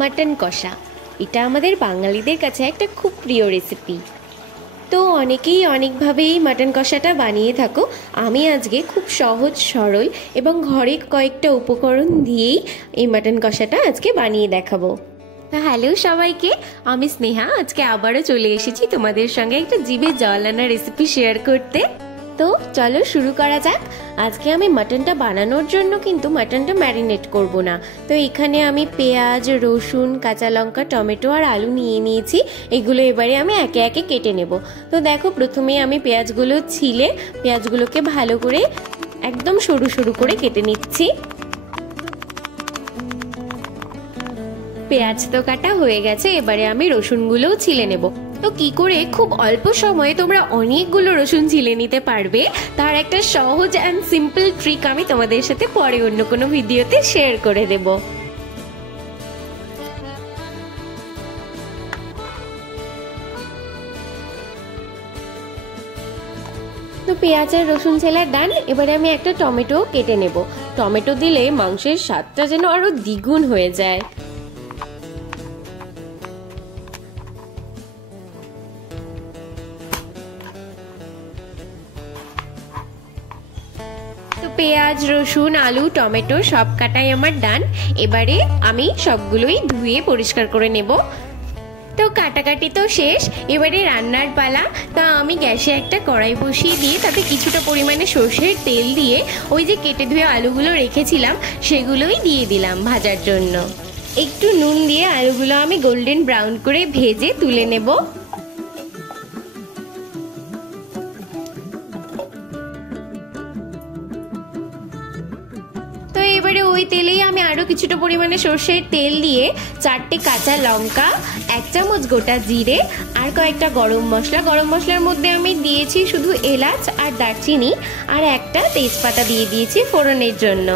Mutton কষা। এটা আমাদের বাঙালিদের কাছে একটা খুব প্রিয় রেসিপি। তো অনেকেই অনেকভাবেই মাটন কষাটা বানিয়ে থাকো। আমি আজকে খুব সহজ সরল এবং ঘরে কয়েকটা উপকরণ দিয়েই এই মাটন কষাটা আজকে বানিয়ে দেখাবো। হ্যালো সবাইকে, আমি স্নেহা। আজকে আবারও চলে এসেছি তোমাদের সঙ্গে একটা জিভে জল আনা রেসিপি শেয়ার করতে। তো চলো শুরু করা যাক। আজকে আমি মাটনটা বানানোর জন্য কিন্তু মাটনটা ম্যারিনেট করব না। তো এখানে আমি পেঁয়াজ, রসুন, কাঁচা লঙ্কা, টমেটো আর আলু নিয়ে নিয়েছি। এগুলো এবারে আমি একে একে কেটে নেব। তো দেখো, প্রথমে আমি পেঁয়াজগুলো ছিলে পেঁয়াজগুলোকে ভালো করে একদম সরু সরু করে কেটে নিচ্ছি। পেঁয়াজ তো কাটা হয়ে গেছে, এবারে আমি রসুনগুলোও ছিলে নেব। তো কি করে খুব অল্প সময়ে তোমরা অনেকগুলো রসুন ছিলে নিতে পারবে, তার একটা সহজ অ্যান্ড সিম্পল ট্রিক আমি তোমাদের সাথে পরে অন্য কোনো ভিডিওতে শেয়ার করে দেব। তো পেঁয়াজ আর রসুন ছেলার ডান। এবারে আমি একটা টমেটো কেটে নেব। টমেটো দিলে মাংসের স্বাদটা যেন আরো দ্বিগুণ হয়ে যায়। তো পেঁয়াজ, রসুন, আলু, টমেটো সব কাটাই আমার ডান। এবারে আমি সবগুলোই ধুয়ে পরিষ্কার করে নেব। তো কাটাকাটি তো শেষ, এবারে রান্নার পালা। তা আমি গ্যাসে একটা কড়াই বসিয়ে দিয়ে তাতে কিছুটা পরিমাণে সর্ষের তেল দিয়ে ওই যে কেটে ধুয়ে আলুগুলো রেখেছিলাম সেগুলোই দিয়ে দিলাম ভাজার জন্য। একটু নুন দিয়ে আলুগুলো আমি গোল্ডেন ব্রাউন করে ভেজে তুলে নেব। তো এবারে ওই তেলেই আমি আরো কিছুটা পরিমাণে সর্ষের তেল দিয়ে 4টে কাঁচা লঙ্কা, 1 চামচ গোটা জিরে আর কয়েকটা গরম মশলা। গরম মশলার মধ্যে আমি দিয়েছি শুধু এলাচ আর দারচিনি, আর একটা তেজপাতা দিয়ে দিয়েছি ফোড়নের জন্য।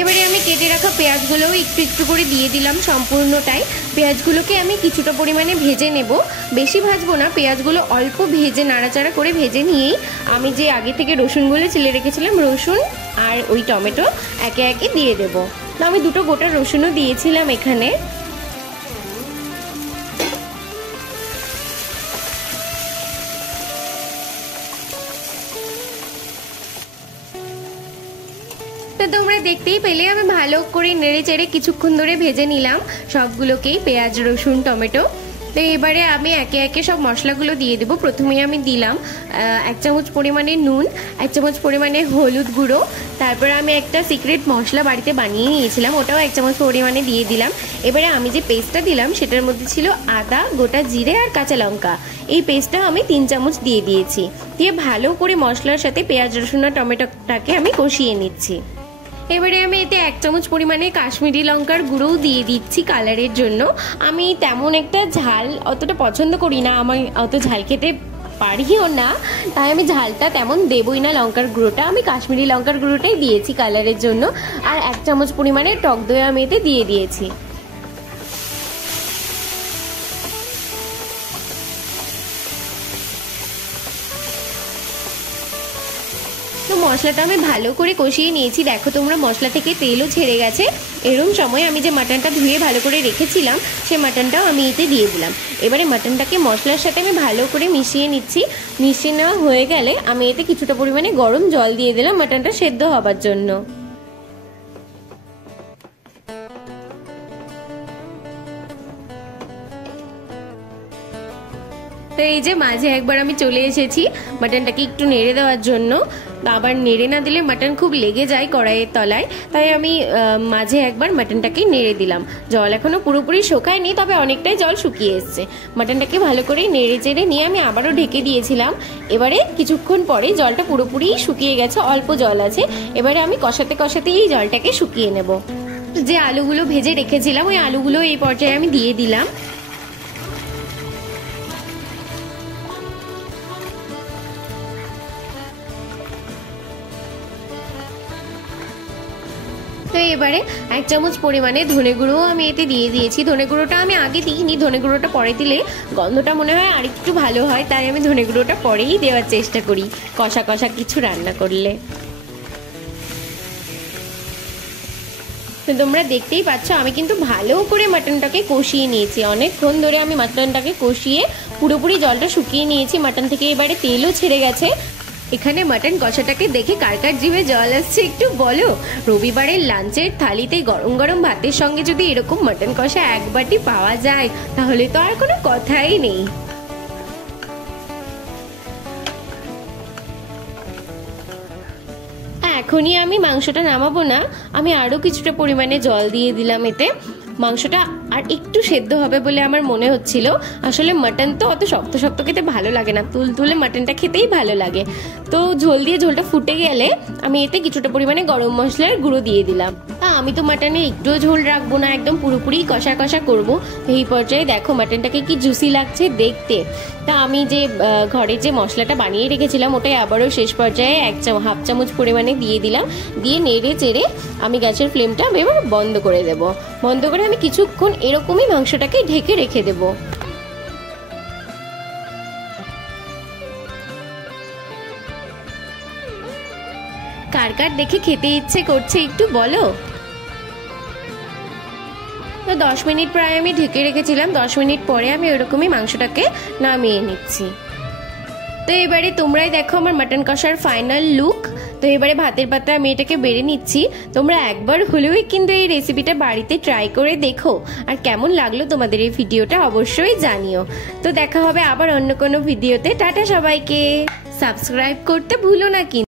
এবারে আমি কেটে রাখা পেঁয়াজগুলোও একটু একটু করে দিয়ে দিলাম সম্পূর্ণটাই। পেঁয়াজগুলোকে আমি কিছুটা পরিমাণে ভেজে নেব, বেশি ভাজবো না। পেঁয়াজগুলো অল্প ভেজে নাড়াচাড়া করে ভেজে নিয়েই আমি যে আগে থেকে রসুনগুলো ছিলে রেখেছিলাম, রসুন আর ওই টমেটো একে একে দিয়ে দেবো। তো আমি 2টো গোটা রসুনও দিয়েছিলাম এখানে। তো তোমরা দেখতেই পেলে আমি ভালো করে নেড়ে চেড়ে কিছুক্ষণ ধরে ভেজে নিলাম সবগুলোকেই, পেঁয়াজ, রসুন, টমেটো। তো এবারে আমি একে একে সব মশলাগুলো দিয়ে দেবো। প্রথমে আমি দিলাম 1 চামচ পরিমাণে নুন, 1 চামচ পরিমাণে হলুদ গুঁড়ো। তারপরে আমি একটা সিক্রেট মশলা বাড়িতে বানিয়ে নিয়েছিলাম, ওটাও 1 চামচ পরিমাণে দিয়ে দিলাম। এবারে আমি যে পেস্টটা দিলাম সেটার মধ্যে ছিল আদা, গোটা জিরে আর কাঁচা লঙ্কা। এই পেস্টটা আমি 3 চামচ দিয়ে দিয়েছি। দিয়ে ভালো করে মশলার সাথে পেঁয়াজ, রসুন আর টমেটোটাকে আমি কষিয়ে নিচ্ছি। এবারে আমি এতে 1 চামচ পরিমাণে কাশ্মীরি লঙ্কার গুঁড়োও দিয়ে দিচ্ছি কালারের জন্য। আমি তেমন একটা ঝাল অতটা পছন্দ করি না, আমি অত ঝাল খেতে পারিও না, তাই আমি ঝালটা তেমন দেবই না। লঙ্কার গুঁড়োটা আমি কাশ্মীরি লঙ্কার গুঁড়োটাই দিয়েছি কালারের জন্য। আর 1 চামচ পরিমাণে টক দই আমি এতে দিয়ে দিয়েছি। তো মশলাটা আমি ভালো করে কষিয়ে নিয়েছি। দেখো তোমরা, মশলা থেকে তেলও ছেড়ে গেছে। এরকম সময় আমি যে মাটনটা ধুয়ে ভালো করে রেখেছিলাম সেই মাটনটাও আমি এতে দিয়ে দিলাম। এবারে মাটনটাকে মশলার সাথে আমি ভালো করে মিশিয়ে নিচ্ছি। মিশিয়ে নেওয়া হয়ে গেলে আমি এতে কিছুটা পরিমাণে গরম জল দিয়ে দিলাম মাটনটা সেদ্ধ হবার জন্য। তো এই যে মাঝে একবার আমি চলে এসেছি মাটনটাকে একটু নেড়ে দেওয়ার জন্য। আবার নেড়ে না দিলে মাটন খুব লেগে যায় কড়াইয়ের তলায়, তাই আমি মাঝে একবার মাটনটাকে নেড়ে দিলাম। জল এখনো পুরোপুরি শুকায়নি, তবে অনেকটাই জল শুকিয়ে এসছে। মাটনটাকে ভালো করে নেড়ে চেড়ে নিয়ে আমি আবারও ঢেকে দিয়েছিলাম। এবারে কিছুক্ষণ পরে জলটা পুরোপুরি শুকিয়ে গেছে, অল্প জল আছে। এবারে আমি কষাতে কষাতে এই জলটাকে শুকিয়ে নেব। যে আলুগুলো ভেজে রেখেছিলাম ওই আলুগুলো এই পর্যায়ে আমি দিয়ে দিলাম। তো এবারে 1 চামচ পরিমাণে ধনে গুঁড়ো আমি এতে দিয়ে দিয়েছি। ধনে গুঁড়োটা আমি আগে দিইনি, ধনে গুঁড়োটা পরে দিলে গন্ধটা মনে হয় আরেকটু ভালো হয়, তাই আমি ধনে গুঁড়োটা পরেই দেওয়ার চেষ্টা করি কষা কষা কিছু রান্না করলে। তো তোমরা দেখতেই পাচ্ছ আমি কিন্তু ভালো করে মাটনটাকে কষিয়ে নিয়েছি, অনেকক্ষণ ধরে আমি মাটনটাকে কষিয়ে পুরোপুরি জলটা শুকিয়ে নিয়েছি। মাটন থেকে এবারে তেলও ছেড়ে গেছে। এখানে মাটন কষাটাকে দেখে কার কার জিভে জল আসছে একটু বলো। রবিবারের লাঞ্চের থালিতে গরম গরম ভাতের সঙ্গে যদি এরকম মাটন কষা এক বাটি পাওয়া যায় তাহলে তো আর কোনো কথাই নেই। এখনই আমি মাংসটা নামাবো না, আমি আরো কিছুটা পরিমাণে জল দিয়ে দিলাম এতে। মাংসটা আর একটু সেদ্ধ হবে বলে আমার মনে হচ্ছিল। আসলে মাটন তো অত শক্ত শক্ত খেতে ভালো লাগে না, তুলতুলে মাটনটা খেতেই ভালো লাগে। তো ঝোল দিয়ে ঝোলটা ফুটে গেলে আমি এতে কিছুটা পরিমাণে গরম মশলার গুঁড়ো দিয়ে দিলাম। আমি তো মাটনে একটুও ঝোল রাখবো না, একদম পুরোপুরি কষা কষা করবো। এই পর্যায়ে দেখো মাটনটাকে কি জুসি লাগছে দেখতে। তা আমি যে ঘরে যে মশলাটা বানিয়ে রেখেছিলাম ওটাই আবারও শেষ পর্যায়ে হাফ চামচ পরিমাণে দিয়ে দিলাম। দিয়ে নেড়ে চেড়ে আমি গ্যাসের ফ্লেমটা এবার বন্ধ করে দেব। বন্ধ করে আমি কিছুক্ষণ এরকমই মাংসটাকে ঢেকে রেখে দেব। কার কার দেখে খেতে ইচ্ছে করছে একটু বলো। তো 10 মিনিট প্রায় আমি ঢেকে রেখেছিলাম। 10 মিনিট পরে আমি ওরকমই মাংসটাকে নামিয়ে নিচ্ছি। তো এবারে তোমরাই দেখো আমার মাটন কষার ফাইনাল লুক। তো এবারে ভাতের পাত্রে আমি এটাকে বেড়ে নিচ্ছি। তোমরা একবার হলেও কিন্তু এই রেসিপিটা বাড়িতে ট্রাই করে দেখো, আর কেমন লাগলো তোমাদের এই ভিডিওটা অবশ্যই জানিও। তো দেখা হবে আবার অন্য কোনো ভিডিওতে। টাটা সবাইকে, সাবস্ক্রাইব করতে ভুলো না কিন্তু।